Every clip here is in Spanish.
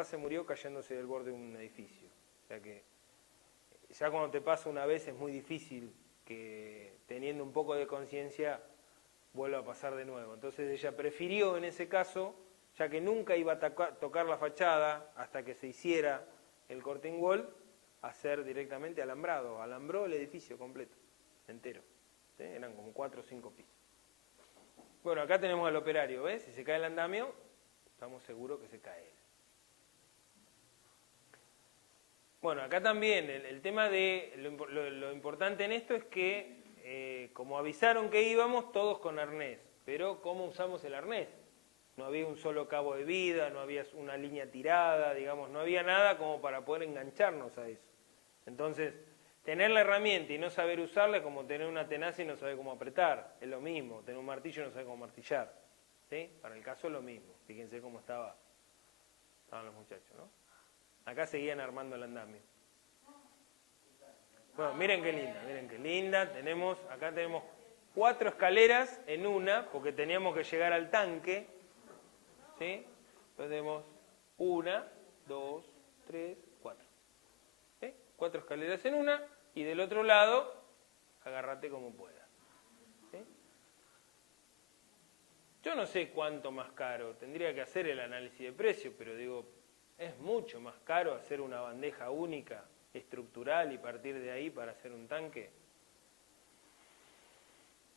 se murió cayéndose del borde de un edificio. O sea que ya cuando te pasa una vez es muy difícil que teniendo un poco de conciencia vuelva a pasar de nuevo. Entonces ella prefirió en ese caso, ya que nunca iba a tocar la fachada hasta que se hiciera el curtain wall, hacer directamente alambrado. Alambró el edificio completo, entero. ¿Sí? Eran como 4 o 5 pisos. Bueno, acá tenemos al operario, ¿ves? Si se cae el andamio, estamos seguros que se cae él. Bueno, acá también el tema de lo importante en esto es que como avisaron que íbamos, todos con arnés, pero ¿cómo usamos el arnés? No había un solo cabo de vida, no había una línea tirada, digamos, no había nada como para poder engancharnos a eso. Entonces, tener la herramienta y no saber usarla es como tener una tenaza y no saber cómo apretar, es lo mismo, tener un martillo y no saber cómo martillar, ¿sí? Para el caso es lo mismo, fíjense cómo estaban los muchachos, ¿no? Acá seguían armando el andamio. Bueno, miren qué linda, acá tenemos 4 escaleras en una, porque teníamos que llegar al tanque, ¿sí? Entonces tenemos 1, 2, 3, 4. ¿Sí? 4 escaleras en una, y del otro lado, agárrate como puedas. ¿Sí? Yo no sé cuánto más caro, tendría que hacer el análisis de precio, pero digo, es mucho más caro hacer una bandeja única, estructural, y partir de ahí para hacer un tanque.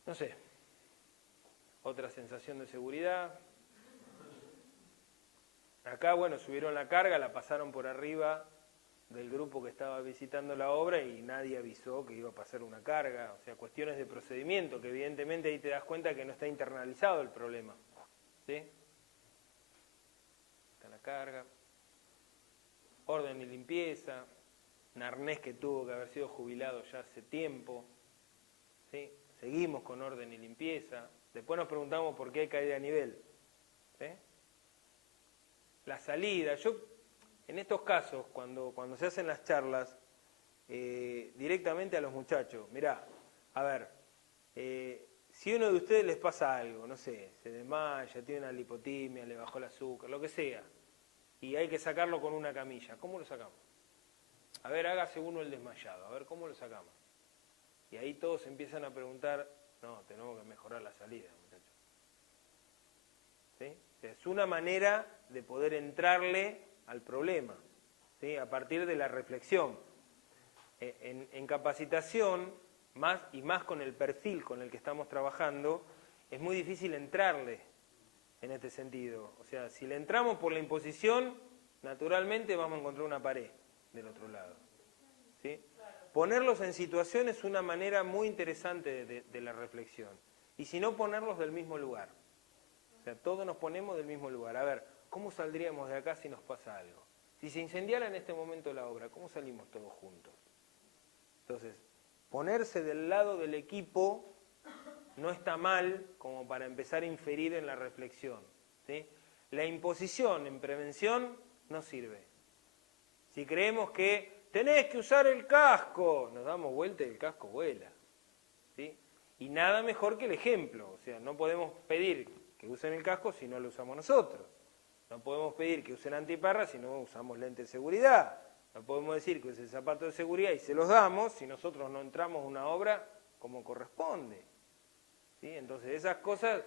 No sé. Otra sensación de seguridad. Acá, bueno, subieron la carga, la pasaron por arriba del grupo que estaba visitando la obra y nadie avisó que iba a pasar una carga. O sea, cuestiones de procedimiento, que evidentemente ahí te das cuenta que no está internalizado el problema. ¿Sí? Está la carga. Orden y limpieza. Un arnés que tuvo que haber sido jubilado ya hace tiempo. ¿Sí? Seguimos con orden y limpieza. Después nos preguntamos por qué hay caída a nivel. ¿Sí? La salida. Yo, en estos casos, cuando se hacen las charlas, directamente a los muchachos, mirá, a ver, si a uno de ustedes les pasa algo, no sé, se desmaya, tiene una lipotimia, le bajó el azúcar, lo que sea, y hay que sacarlo con una camilla, ¿cómo lo sacamos? A ver, hágase uno el desmayado, a ver, ¿cómo lo sacamos? Y ahí todos empiezan a preguntar, no, tenemos que mejorar la salida, muchachos. ¿Sí? O sea, es una manera de poder entrarle al problema, ¿sí? A partir de la reflexión. En capacitación, más con el perfil con el que estamos trabajando, es muy difícil entrarle en este sentido. O sea, si le entramos por la imposición, naturalmente vamos a encontrar una pared del otro lado. ¿Sí? Ponerlos en situación es una manera muy interesante de la reflexión. Y si no, ponerlos del mismo lugar. O sea, todos nos ponemos del mismo lugar. A ver, ¿cómo saldríamos de acá si nos pasa algo? Si se incendiara en este momento la obra, ¿cómo salimos todos juntos? Entonces, ponerse del lado del equipo no está mal como para empezar a inferir en la reflexión. ¿Sí? La imposición en prevención no sirve. Si creemos que tenés que usar el casco, nos damos vuelta y el casco vuela. ¿Sí? Y nada mejor que el ejemplo. O sea, no podemos pedir que usen el casco si no lo usamos nosotros. No podemos pedir que usen antiparras si no usamos lentes de seguridad. No podemos decir que usen zapatos de seguridad y se los damos si nosotros no entramos a una obra como corresponde. ¿Sí? Entonces esas cosas...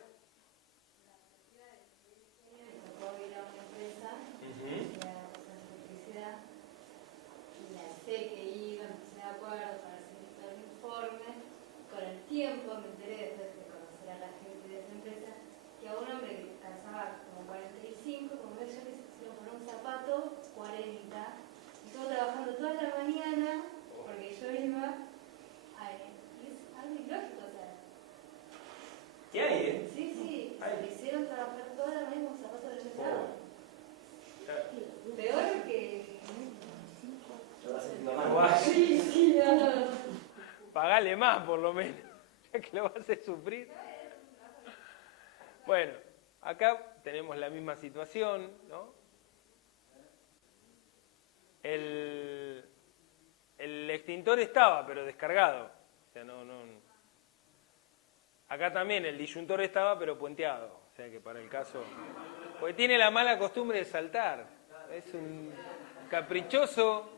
Tiempo me enteré después de conocer a la gente de esa empresa que a un hombre que calzaba como 45, como ellos le hicieron poner un zapato 40, y estuvo trabajando toda la mañana porque yo iba y es algo ilógico, o sea. ¿Qué hay, Sí, sí, le hicieron trabajar toda la mañana con zapatos de pesado. Peor que... Sí, no. Pagale más por lo menos, ya que lo vas a hacer sufrir. Bueno, acá tenemos la misma situación, ¿no? El extintor estaba, pero descargado. O sea, no. Acá también el disyuntor estaba, pero puenteado. O sea que para el caso... Porque tiene la mala costumbre de saltar. Es un caprichoso.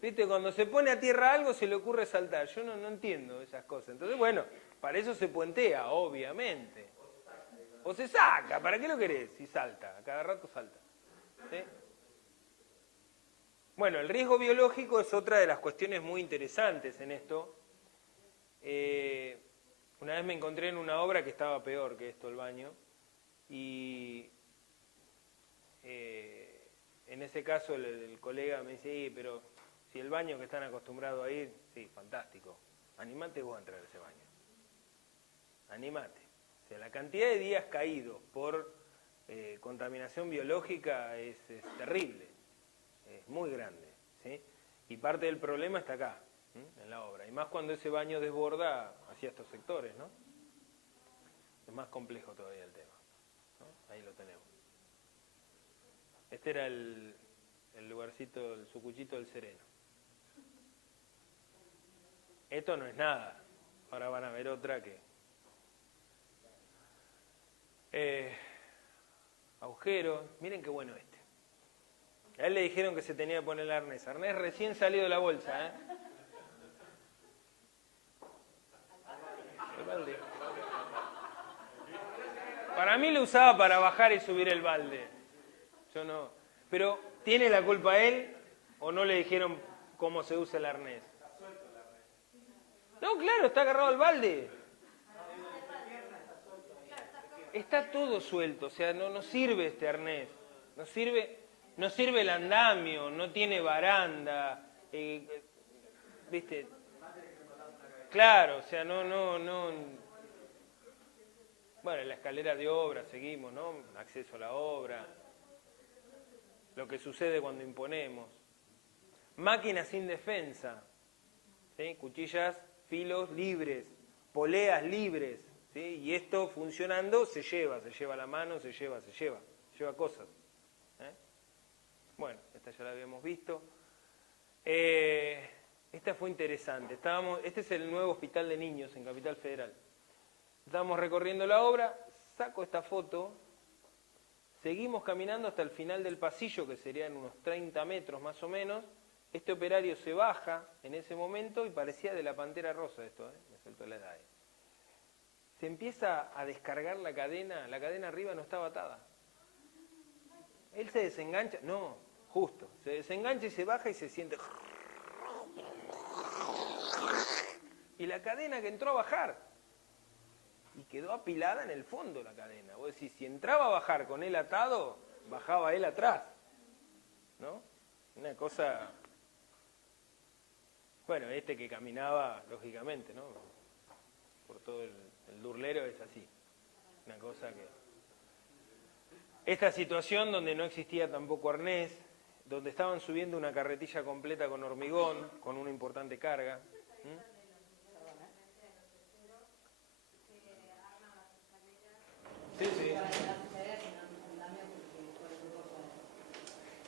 ¿Viste? Cuando se pone a tierra algo se le ocurre saltar. Yo no entiendo esas cosas. Entonces, bueno, para eso se puentea, obviamente. O se saca, ¿para qué lo querés? Si salta, a cada rato salta. ¿Sí? Bueno, el riesgo biológico es otra de las cuestiones muy interesantes en esto. Una vez me encontré en una obra que estaba peor que esto, el baño, y en ese caso el colega me dice, sí, pero si el baño que están acostumbrados a ir, sí, fantástico, animate vos a entrar a ese baño. Animate. O sea, la cantidad de días caídos por contaminación biológica es terrible, es muy grande, ¿sí? Y parte del problema está acá, ¿sí? En la obra. Y más cuando ese baño desborda hacia estos sectores, ¿no? Es más complejo todavía el tema, ¿no? Ahí lo tenemos. Este era el lugarcito, el sucuchito del Sereno. Esto no es nada. Ahora van a ver otra que... agujeros. Miren qué bueno este. A él le dijeron que se tenía que poner el arnés. Arnés recién salido de la bolsa, ¿eh? El balde. Para mí lo usaba para bajar y subir el balde. Yo no. Pero, ¿tiene la culpa él o no le dijeron cómo se usa el arnés? No, claro, está agarrado al balde. Está todo suelto, o sea, no sirve este arnés. No sirve el andamio, no tiene baranda. ¿Viste? Claro, o sea, no. Bueno, la escalera de obra seguimos, ¿no? Acceso a la obra. Lo que sucede cuando imponemos. Máquinas sin defensa. ¿Sí? Cuchillas, filos libres. Poleas libres. ¿Sí? Y esto funcionando se lleva la mano, se lleva cosas. Bueno, esta ya la habíamos visto. Esta fue interesante. Este es el nuevo hospital de niños en Capital Federal. Estábamos recorriendo la obra, saco esta foto, seguimos caminando hasta el final del pasillo, que serían unos 30 metros más o menos. Este operario se baja en ese momento y parecía de la Pantera Rosa esto, me saltó la edad. Se empieza a descargar la cadena arriba no estaba atada. Él se desengancha, no, justo, se desengancha y se baja y se siente... Y la cadena que entró a bajar, y quedó apilada en el fondo la cadena. Vos decís, si entraba a bajar con él atado, bajaba él atrás, ¿no? Una cosa... Bueno, este que caminaba, lógicamente, ¿no? Por todo el durlero es así. Una cosa que... Esta situación donde no existía tampoco arnés, donde estaban subiendo una carretilla completa con hormigón, con una importante carga. Sí.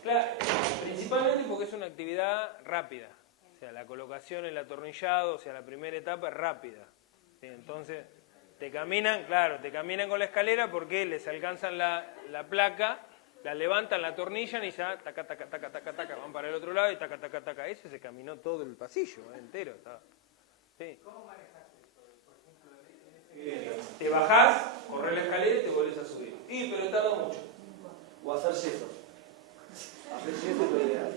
Claro, principalmente porque es una actividad rápida. O sea, la colocación, el atornillado, o sea, la primera etapa es rápida. ¿Sí? Entonces, te caminan con la escalera porque les alcanzan la placa, la levantan, la atornillan y ya, taca, van para el otro lado y taca. Ese se caminó todo el pasillo, entero. ¿Sí? ¿Cómo manejas esto? Por ejemplo, te bajás, corres la escalera y te volvés a subir. Pero tarda mucho. O hacer yeso. Hacer yeso es lo ideal.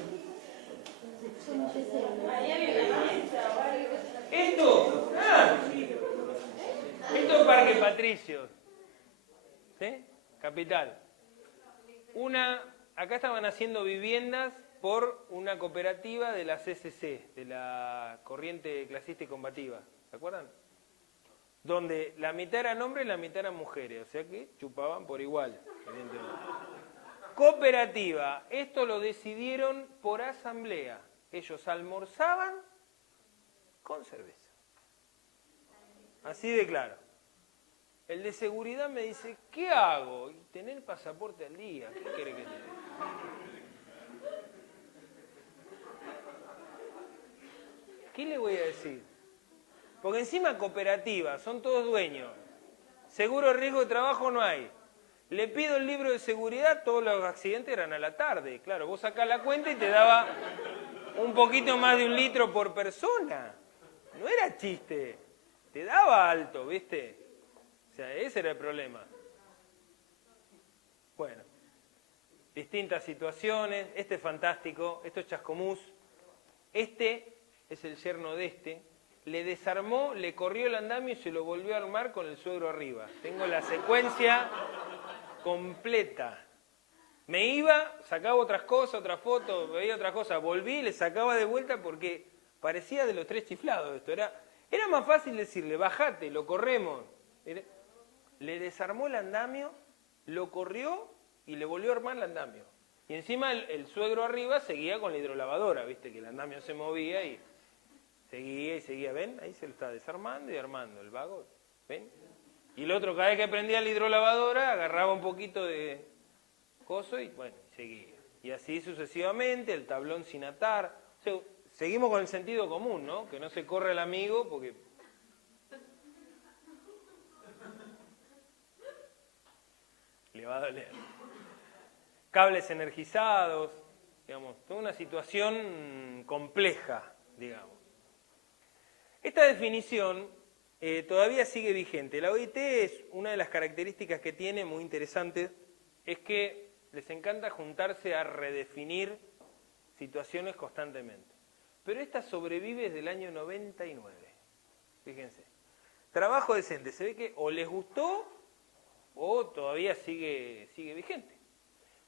Esto es Parque Patricios, ¿sí? Capital. Acá estaban haciendo viviendas por una cooperativa de la CCC, de la Corriente Clasista y Combativa, ¿se acuerdan? Donde la mitad eran hombres y la mitad eran mujeres, o sea que chupaban por igual, evidentemente. Cooperativa, esto lo decidieron por asamblea. Ellos almorzaban con cerveza. Así de claro. El de seguridad me dice, ¿qué hago? Y tener el pasaporte al día, ¿qué quiere que te diga? ¿Qué le voy a decir? Porque encima cooperativa, son todos dueños. Seguro de riesgo de trabajo no hay. Le pido el libro de seguridad, todos los accidentes eran a la tarde. Claro, vos sacás la cuenta y te daba un poquito más de 1 litro por persona. No era chiste, te daba alto, ¿viste? O sea, ese era el problema. Bueno, distintas situaciones, este es fantástico, esto es Chascomús, este es el yerno de este, le desarmó, le corrió el andamio y se lo volvió a armar con el suegro arriba. Tengo la secuencia completa. Me iba, sacaba otras cosas, otras fotos, veía otras cosas, volví y le sacaba de vuelta porque parecía de los 3 chiflados esto. Era más fácil decirle, bajate, lo corremos. Le desarmó el andamio, lo corrió y le volvió a armar el andamio. Y encima el suegro arriba seguía con la hidrolavadora, viste que el andamio se movía y seguía, ¿ven? Ahí se lo está desarmando y armando el vago, ¿ven? Y el otro cada vez que prendía la hidrolavadora agarraba un poquito de coso y bueno, seguía. Y así sucesivamente, el tablón sin atar. O sea, seguimos con el sentido común, ¿no? Que no se corre el amigo porque... le va a doler. Cables energizados, digamos, toda una situación compleja, digamos. Esta definición todavía sigue vigente. La OIT es una de las características que tiene, muy interesantes, es que les encanta juntarse a redefinir situaciones constantemente. Pero esta sobrevive desde el año 99. Fíjense. Trabajo decente. Se ve que o les gustó o todavía sigue vigente.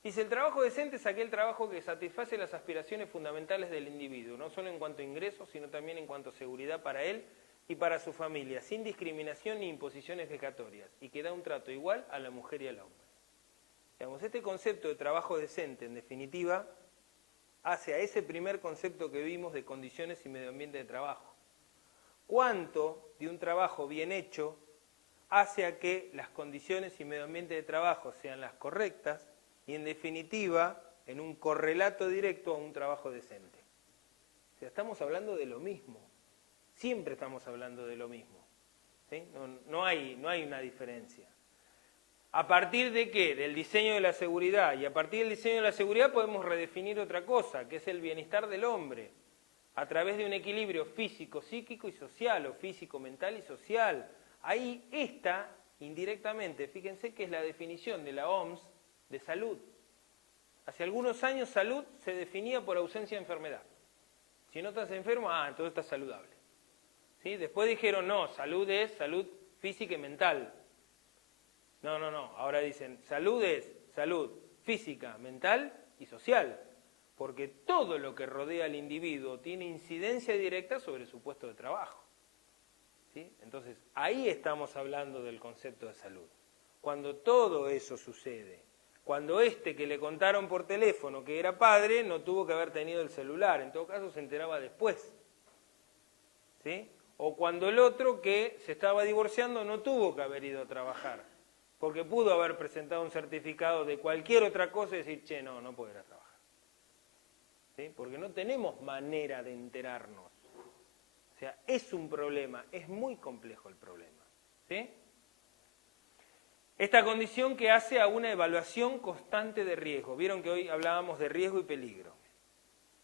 Dice, el trabajo decente es aquel trabajo que satisface las aspiraciones fundamentales del individuo, no solo en cuanto a ingresos, sino también en cuanto a seguridad para él y para su familia, sin discriminación ni imposiciones vejatorias, y que da un trato igual a la mujer y al hombre. Digamos, este concepto de trabajo decente, en definitiva, hace a ese primer concepto que vimos de condiciones y medio ambiente de trabajo. ¿Cuánto de un trabajo bien hecho hace a que las condiciones y medio ambiente de trabajo sean las correctas y, en definitiva, en un correlato directo a un trabajo decente? O sea, estamos hablando de lo mismo. Siempre estamos hablando de lo mismo. ¿Sí? No hay una diferencia. ¿A partir de qué? Del diseño de la seguridad. Y a partir del diseño de la seguridad podemos redefinir otra cosa, que es el bienestar del hombre, a través de un equilibrio físico, psíquico y social, o físico, mental y social. Ahí está, indirectamente, fíjense que es la definición de la OMS de salud. Hace algunos años salud se definía por ausencia de enfermedad. Si no estás enfermo, entonces estás saludable. ¿Sí? Después dijeron, no, salud es salud física y mental. No, ahora dicen, salud es salud física, mental y social, porque todo lo que rodea al individuo tiene incidencia directa sobre su puesto de trabajo. ¿Sí? Entonces, ahí estamos hablando del concepto de salud. Cuando todo eso sucede, cuando que le contaron por teléfono que era padre, no tuvo que haber tenido el celular, en todo caso se enteraba después. ¿Sí? O cuando el otro que se estaba divorciando no tuvo que haber ido a trabajar, porque pudo haber presentado un certificado de cualquier otra cosa y decir, che, no puedo ir a trabajar. ¿Sí? Porque no tenemos manera de enterarnos. O sea, es un problema, es muy complejo el problema. ¿Sí? Esta condición que hace a una evaluación constante de riesgo. Vieron que hoy hablábamos de riesgo y peligro.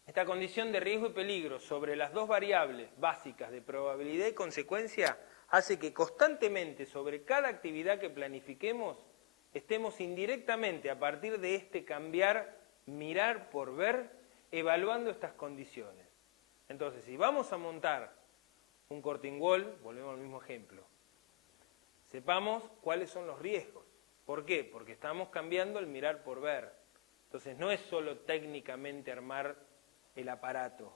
Esta condición de riesgo y peligro sobre las dos variables básicas de probabilidad y consecuencia hace que constantemente sobre cada actividad que planifiquemos estemos indirectamente a partir de cambiar, mirar por ver, evaluando estas condiciones. Entonces, si vamos a montar un Corte Ingol, volvemos al mismo ejemplo, sepamos cuáles son los riesgos. ¿Por qué? Porque estamos cambiando el mirar por ver. Entonces, no es solo técnicamente armar el aparato,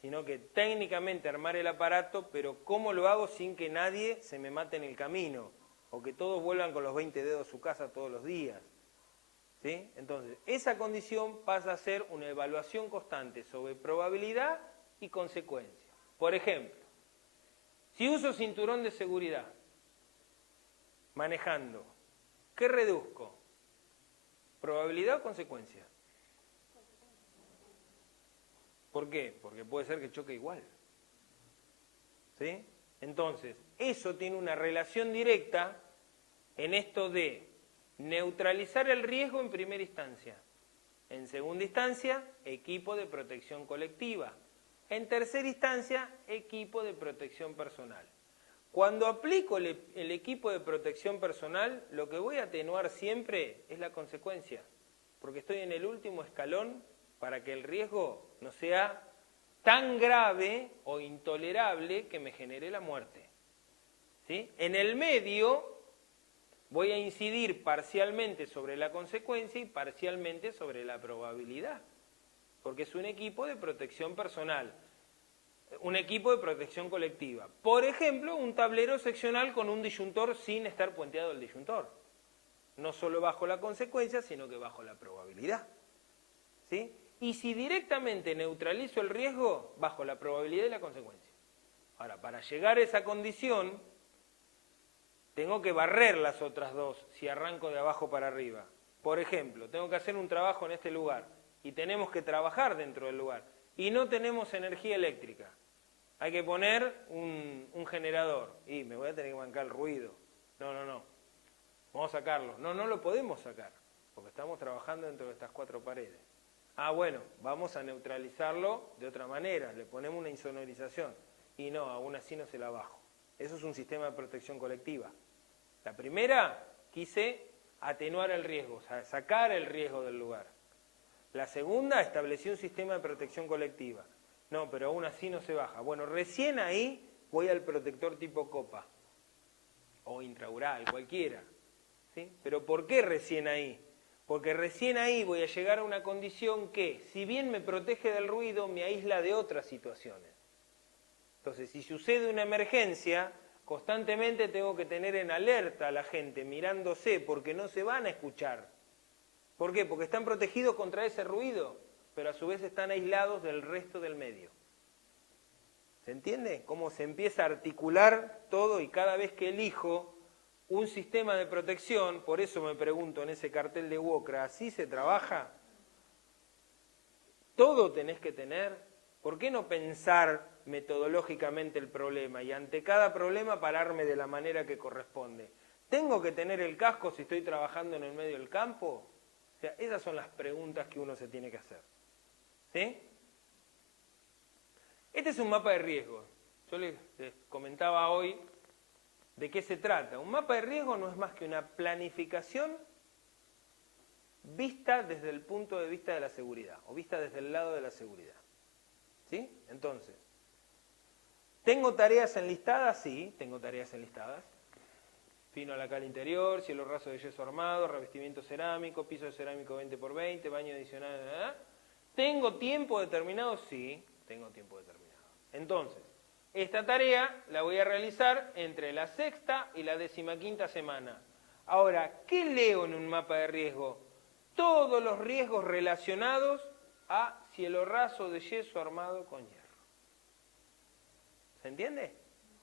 sino que técnicamente armar el aparato, pero ¿cómo lo hago sin que nadie se me mate en el camino? O que todos vuelvan con los 20 dedos a su casa todos los días. ¿Sí? Entonces, esa condición pasa a ser una evaluación constante sobre probabilidad y consecuencia. Por ejemplo, si uso cinturón de seguridad manejando, ¿qué reduzco? ¿Probabilidad o consecuencia? ¿Por qué? Porque puede ser que choque igual. ¿Sí? Entonces, eso tiene una relación directa en esto de neutralizar el riesgo en primera instancia. En segunda instancia, equipo de protección colectiva. En tercera instancia, equipo de protección personal. Cuando aplico el equipo de protección personal, lo que voy a atenuar siempre es la consecuencia, porque estoy en el último escalón para que el riesgo no sea tan grave o intolerable que me genere la muerte. ¿Sí? En el medio voy a incidir parcialmente sobre la consecuencia y parcialmente sobre la probabilidad, porque es un equipo de protección personal, un equipo de protección colectiva. Por ejemplo, un tablero seccional con un disyuntor sin estar puenteado el disyuntor. No solo bajo la consecuencia, sino que bajo la probabilidad. ¿Sí? Y si directamente neutralizo el riesgo, bajo la probabilidad y la consecuencia. Ahora, para llegar a esa condición, tengo que barrer las otras dos si arranco de abajo para arriba. Por ejemplo, tengo que hacer un trabajo en este lugar y tenemos que trabajar dentro del lugar y no tenemos energía eléctrica. Hay que poner un generador y me voy a tener que bancar el ruido. No. Vamos a sacarlo. No lo podemos sacar porque estamos trabajando dentro de estas cuatro paredes. Bueno, vamos a neutralizarlo de otra manera. Le ponemos una insonorización y no, aún así no se la bajo. Eso es un sistema de protección colectiva. La primera, quise atenuar el riesgo, o sea, sacar el riesgo del lugar. La segunda, establecí un sistema de protección colectiva. No, pero aún así no se baja. Bueno, recién ahí voy al protector tipo copa o intraural, cualquiera. ¿Sí? Pero ¿por qué recién ahí? Porque recién ahí voy a llegar a una condición que, si bien me protege del ruido, me aísla de otras situaciones. Entonces, si sucede una emergencia, constantemente tengo que tener en alerta a la gente, mirándose, porque no se van a escuchar. ¿Por qué? Porque están protegidos contra ese ruido, pero a su vez están aislados del resto del medio. ¿Se entiende? Cómo se empieza a articular todo y cada vez que elijo un sistema de protección, por eso me pregunto en ese cartel de Wokra, ¿así se trabaja? ¿Todo tenés que tener? ¿Por qué no pensar metodológicamente el problema y ante cada problema pararme de la manera que corresponde? ¿Tengo que tener el casco si estoy trabajando en el medio del campo? O sea, esas son las preguntas que uno se tiene que hacer. ¿Sí? Este es un mapa de riesgos. Yo les comentaba hoy de qué se trata. Un mapa de riesgo no es más que una planificación vista desde el punto de vista de la seguridad o vista desde el lado de la seguridad. ¿Sí? Entonces, ¿tengo tareas enlistadas? Sí, tengo tareas enlistadas. Fino a la cal interior, cielo raso de yeso armado, revestimiento cerámico, piso de cerámico 20×20, baño adicional. ¿Tengo tiempo determinado? Sí, tengo tiempo determinado. Entonces, esta tarea la voy a realizar entre la 6ª y la 15ª semana. Ahora, ¿qué leo en un mapa de riesgo? Todos los riesgos relacionados a cielo raso de yeso armado con hierro. ¿Se entiende?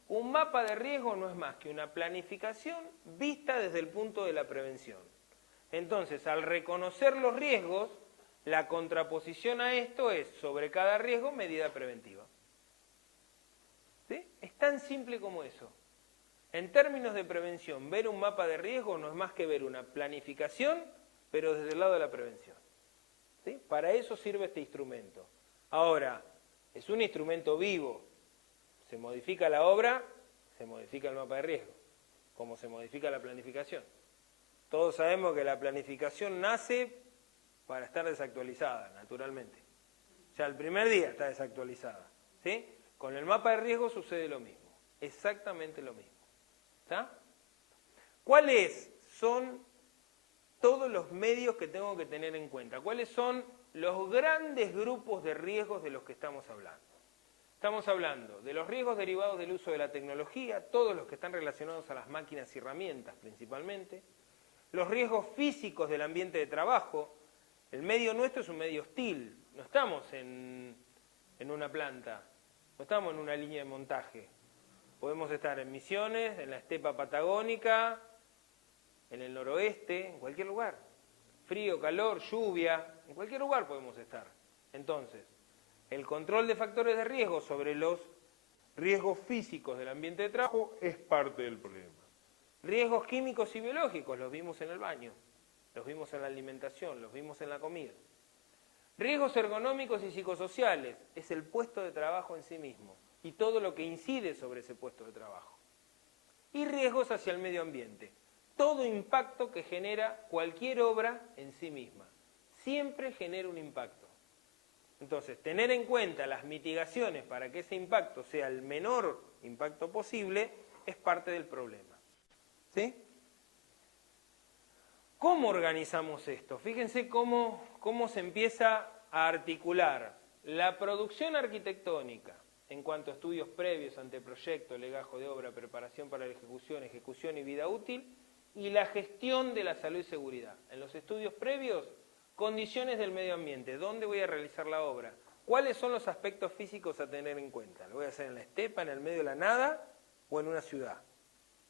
Un mapa de riesgo no es más que una planificación vista desde el punto de la prevención. Entonces, al reconocer los riesgos, la contraposición a esto es, sobre cada riesgo, medida preventiva. ¿Sí? Es tan simple como eso. En términos de prevención, ver un mapa de riesgo no es más que ver una planificación, pero desde el lado de la prevención. ¿Sí? Para eso sirve este instrumento. Ahora, es un instrumento vivo. Se modifica la obra, se modifica el mapa de riesgo, como se modifica la planificación. Todos sabemos que la planificación nace para estar desactualizada, naturalmente. Ya el primer día está desactualizada. ¿Sí? Con el mapa de riesgo sucede lo mismo, exactamente lo mismo. ¿Está? ¿Cuáles son todos los medios que tengo que tener en cuenta? ¿Cuáles son los grandes grupos de riesgos de los que estamos hablando? Estamos hablando de los riesgos derivados del uso de la tecnología, todos los que están relacionados a las máquinas y herramientas principalmente, los riesgos físicos del ambiente de trabajo. El medio nuestro es un medio hostil, no estamos en una planta, no estamos en una línea de montaje. Podemos estar en Misiones, en la estepa patagónica, en el noroeste, en cualquier lugar. Frío, calor, lluvia, en cualquier lugar podemos estar. Entonces, el control de factores de riesgo sobre los riesgos físicos del ambiente de trabajo es parte del problema. Riesgos químicos y biológicos, los vimos en el baño, los vimos en la alimentación, los vimos en la comida. Riesgos ergonómicos y psicosociales, es el puesto de trabajo en sí mismo y todo lo que incide sobre ese puesto de trabajo. Y riesgos hacia el medio ambiente, todo impacto que genera cualquier obra en sí misma, siempre genera un impacto. Entonces, tener en cuenta las mitigaciones para que ese impacto sea el menor impacto posible es parte del problema. ¿Sí? ¿Cómo organizamos esto? Fíjense cómo se empieza a articular la producción arquitectónica en cuanto a estudios previos, anteproyecto, legajo de obra, preparación para la ejecución y vida útil, y la gestión de la salud y seguridad. En los estudios previos, condiciones del medio ambiente, ¿dónde voy a realizar la obra? ¿Cuáles son los aspectos físicos a tener en cuenta? ¿Lo voy a hacer en la estepa, en el medio de la nada o en una ciudad?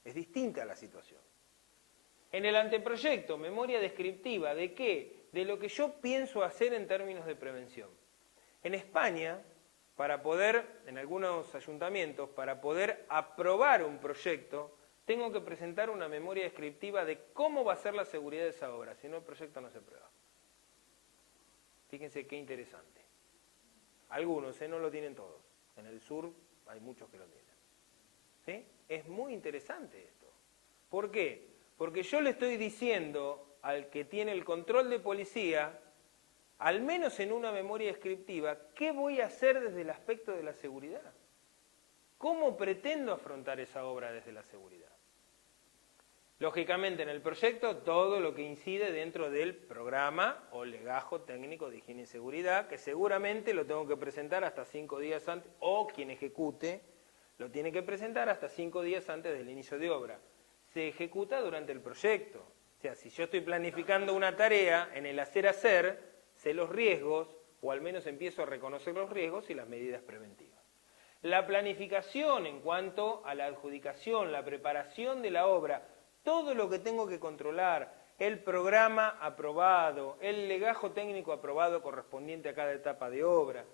Es distinta la situación. En el anteproyecto, memoria descriptiva, ¿de qué? De lo que yo pienso hacer en términos de prevención. En España, para poder, en algunos ayuntamientos, para poder aprobar un proyecto, tengo que presentar una memoria descriptiva de cómo va a ser la seguridad de esa obra, si no el proyecto no se aprueba. Fíjense qué interesante. Algunos, no lo tienen todos. En el sur hay muchos que lo tienen. ¿Sí? Es muy interesante esto. ¿Por qué? Porque yo le estoy diciendo al que tiene el control de policía, al menos en una memoria descriptiva, ¿qué voy a hacer desde el aspecto de la seguridad? ¿Cómo pretendo afrontar esa obra desde la seguridad? Lógicamente en el proyecto todo lo que incide dentro del programa o legajo técnico de higiene y seguridad, que seguramente lo tengo que presentar hasta 5 días antes, o quien ejecute lo tiene que presentar hasta 5 días antes del inicio de obra. Se ejecuta durante el proyecto. O sea, si yo estoy planificando una tarea, en el hacer, sé los riesgos, o al menos empiezo a reconocer los riesgos y las medidas preventivas. La planificación en cuanto a la adjudicación, la preparación de la obra, todo lo que tengo que controlar, el programa aprobado, el legajo técnico aprobado correspondiente a cada etapa de obra.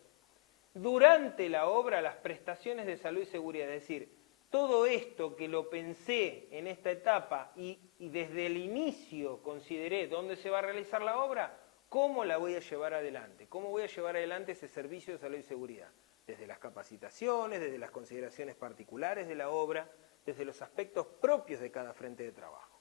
Durante la obra, las prestaciones de salud y seguridad, es decir, todo esto que lo pensé en esta etapa y desde el inicio consideré dónde se va a realizar la obra, ¿cómo la voy a llevar adelante? ¿Cómo voy a llevar adelante ese servicio de salud y seguridad? Desde las capacitaciones, desde las consideraciones particulares de la obra, desde los aspectos propios de cada frente de trabajo.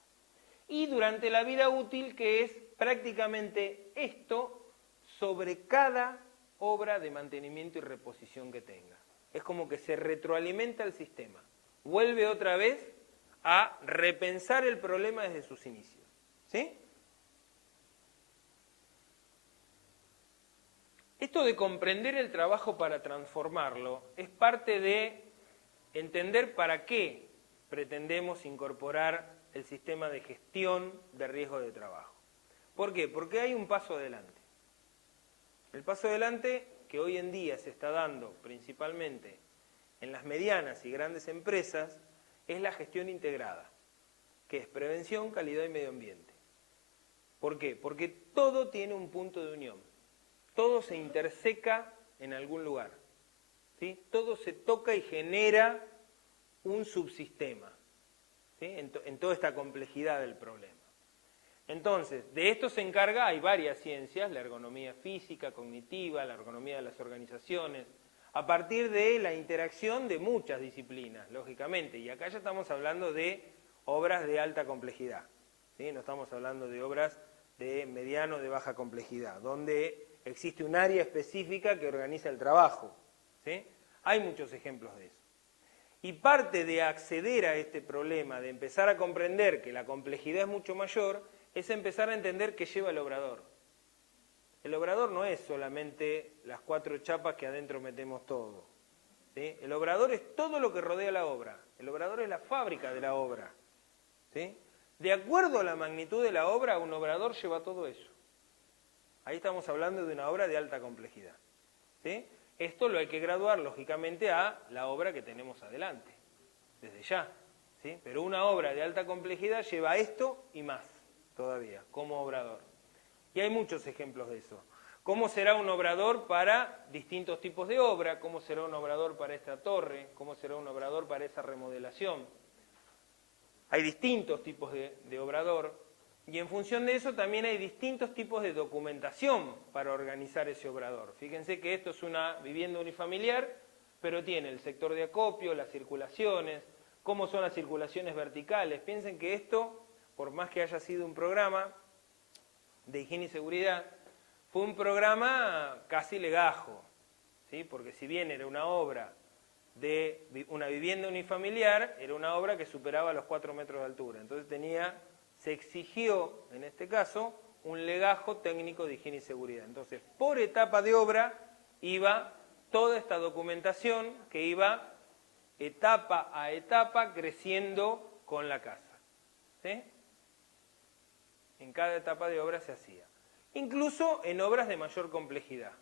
Y durante la vida útil, que es prácticamente esto sobre cada obra de mantenimiento y reposición que tenga. Es como que se retroalimenta el sistema. Vuelve otra vez a repensar el problema desde sus inicios. ¿Sí? Esto de comprender el trabajo para transformarlo es parte de entender para qué pretendemos incorporar el sistema de gestión de riesgo de trabajo. ¿Por qué? Porque hay un paso adelante. El paso adelante que hoy en día se está dando principalmente en las medianas y grandes empresas es la gestión integrada, que es prevención, calidad y medio ambiente. ¿Por qué? Porque todo tiene un punto de unión, todo se interseca en algún lugar, ¿sí? Todo se toca y genera un subsistema, ¿sí? en toda esta complejidad del problema. Entonces, de esto se encarga, hay varias ciencias, la ergonomía física, cognitiva, la ergonomía de las organizaciones, a partir de la interacción de muchas disciplinas, lógicamente, y acá ya estamos hablando de obras de alta complejidad, ¿sí? No estamos hablando de obras de mediano o de baja complejidad, donde existe un área específica que organiza el trabajo, ¿sí? Hay muchos ejemplos de eso. Y parte de acceder a este problema, de empezar a comprender que la complejidad es mucho mayor, es empezar a entender qué lleva el obrador. El obrador no es solamente las 4 chapas que adentro metemos todo, ¿sí? El obrador es todo lo que rodea la obra. El obrador es la fábrica de la obra, ¿sí? De acuerdo a la magnitud de la obra, un obrador lleva todo eso. Ahí estamos hablando de una obra de alta complejidad, ¿sí? Esto lo hay que graduar, lógicamente, a la obra que tenemos adelante, desde ya, ¿sí? Pero una obra de alta complejidad lleva esto y más todavía, como obrador. Y hay muchos ejemplos de eso. ¿Cómo será un obrador para distintos tipos de obra? ¿Cómo será un obrador para esta torre? ¿Cómo será un obrador para esa remodelación? hay distintos tipos de obrador, y en función de eso también hay distintos tipos de documentación para organizar ese obrador. Fíjense que esto es una vivienda unifamiliar, pero tiene el sector de acopio, las circulaciones, cómo son las circulaciones verticales. Piensen que esto, por más que haya sido un programa de higiene y seguridad, fue un programa casi legajo, ¿sí? Porque si bien era una obra de una vivienda unifamiliar, era una obra que superaba los 4 metros de altura. Entonces se exigió, en este caso, un legajo técnico de higiene y seguridad. Entonces, por etapa de obra iba toda esta documentación que iba etapa a etapa creciendo con la casa, ¿sí? En cada etapa de obra se hacía. Incluso en obras de mayor complejidad,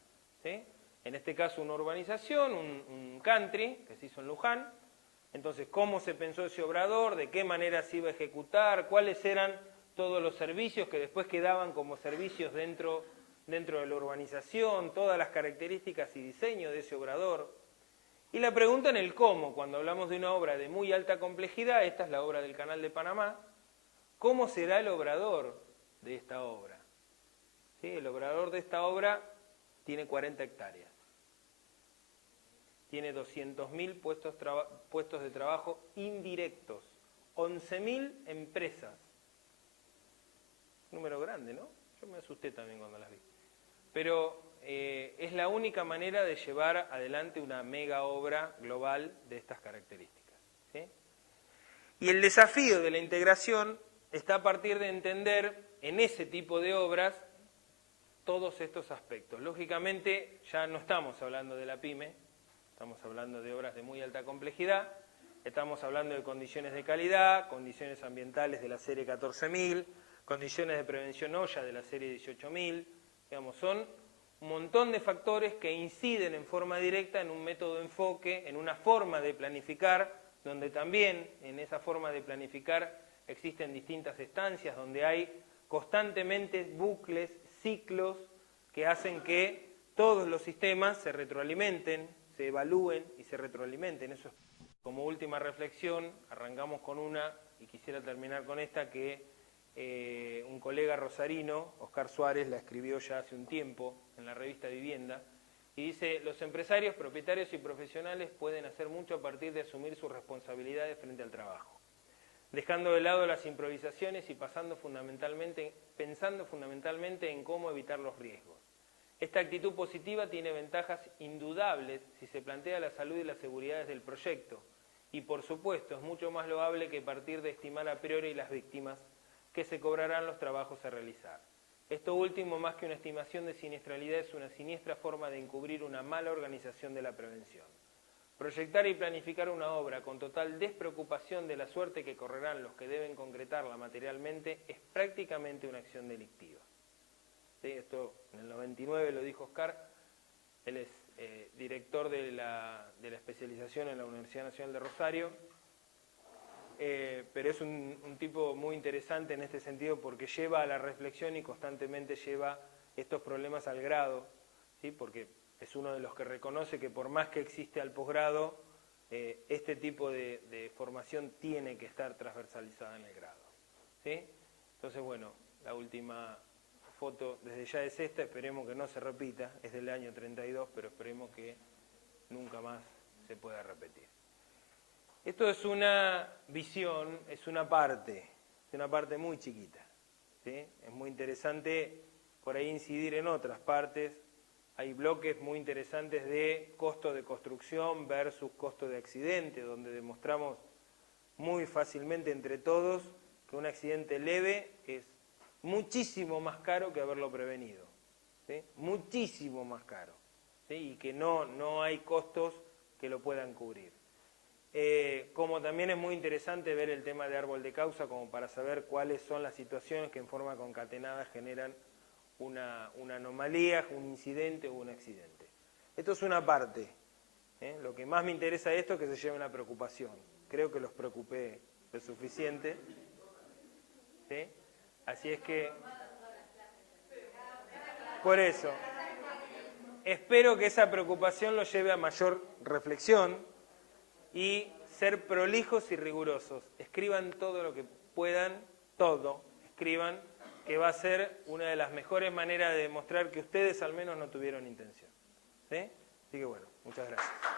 ¿sí? En este caso una urbanización, un country, que se hizo en Luján. Entonces, ¿cómo se pensó ese obrador? ¿De qué manera se iba a ejecutar? ¿Cuáles eran todos los servicios que después quedaban como servicios dentro de la urbanización? Todas las características y diseño de ese obrador. Y la pregunta en el cómo, cuando hablamos de una obra de muy alta complejidad, esta es la obra del Canal de Panamá, ¿cómo será el obrador de esta obra? ¿Sí? El obrador de esta obra tiene 40 hectáreas. Tiene 200.000 puestos de trabajo indirectos, 11.000 empresas. Número grande, ¿no? Yo me asusté también cuando las vi. Pero es la única manera de llevar adelante una mega obra global de estas características, ¿sí? Y el desafío de la integración está a partir de entender en ese tipo de obras todos estos aspectos. Lógicamente ya no estamos hablando de la pyme, estamos hablando de obras de muy alta complejidad, estamos hablando de condiciones de calidad, condiciones ambientales de la serie 14.000, condiciones de prevención OSHA de la serie 18.000, digamos, son un montón de factores que inciden en forma directa en un método de enfoque, en una forma de planificar, donde también en esa forma de planificar existen distintas estancias, donde hay constantemente bucles, ciclos, que hacen que todos los sistemas se retroalimenten, se evalúen y se retroalimenten. Eso es como última reflexión. Arrancamos con una y quisiera terminar con esta que un colega rosarino, Oscar Suárez, la escribió ya hace un tiempo en la revista Vivienda, y dice: los empresarios, propietarios y profesionales pueden hacer mucho a partir de asumir sus responsabilidades frente al trabajo, dejando de lado las improvisaciones y pensando fundamentalmente en cómo evitar los riesgos. Esta actitud positiva tiene ventajas indudables si se plantea la salud y la seguridad del proyecto, y por supuesto es mucho más loable que partir de estimar a priori las víctimas que se cobrarán los trabajos a realizar. Esto último, más que una estimación de siniestralidad, es una siniestra forma de encubrir una mala organización de la prevención. Proyectar y planificar una obra con total despreocupación de la suerte que correrán los que deben concretarla materialmente es prácticamente una acción delictiva. ¿Sí? Esto en el 99 lo dijo Oscar, él es director de la especialización en la Universidad Nacional de Rosario, pero es un tipo muy interesante en este sentido porque lleva a la reflexión y constantemente lleva estos problemas al grado, ¿sí? Porque es uno de los que reconoce que por más que existe al posgrado, este tipo de formación tiene que estar transversalizada en el grado, ¿sí? Entonces, bueno, la última foto desde ya es esta, esperemos que no se repita, es del año 32, pero esperemos que nunca más se pueda repetir. Esto es una visión, es una parte muy chiquita, ¿sí? Es muy interesante por ahí incidir en otras partes. Hay bloques muy interesantes de costo de construcción versus costo de accidente, donde demostramos muy fácilmente entre todos que un accidente leve es muchísimo más caro que haberlo prevenido, ¿sí? Muchísimo más caro, ¿sí? Y que no hay costos que lo puedan cubrir. Como también es muy interesante ver el tema de árbol de causa, como para saber cuáles son las situaciones que en forma concatenada generan una anomalía, un incidente o un accidente. Esto es una parte. Lo que más me interesa de esto es que se lleve una preocupación. Creo que los preocupé lo suficiente, ¿sí? Así es que, por eso, espero que esa preocupación lo lleve a mayor reflexión y ser prolijos y rigurosos. Escriban todo lo que puedan, todo, escriban, que va a ser una de las mejores maneras de demostrar que ustedes al menos no tuvieron intención. ¿Sí? Así que bueno, muchas gracias.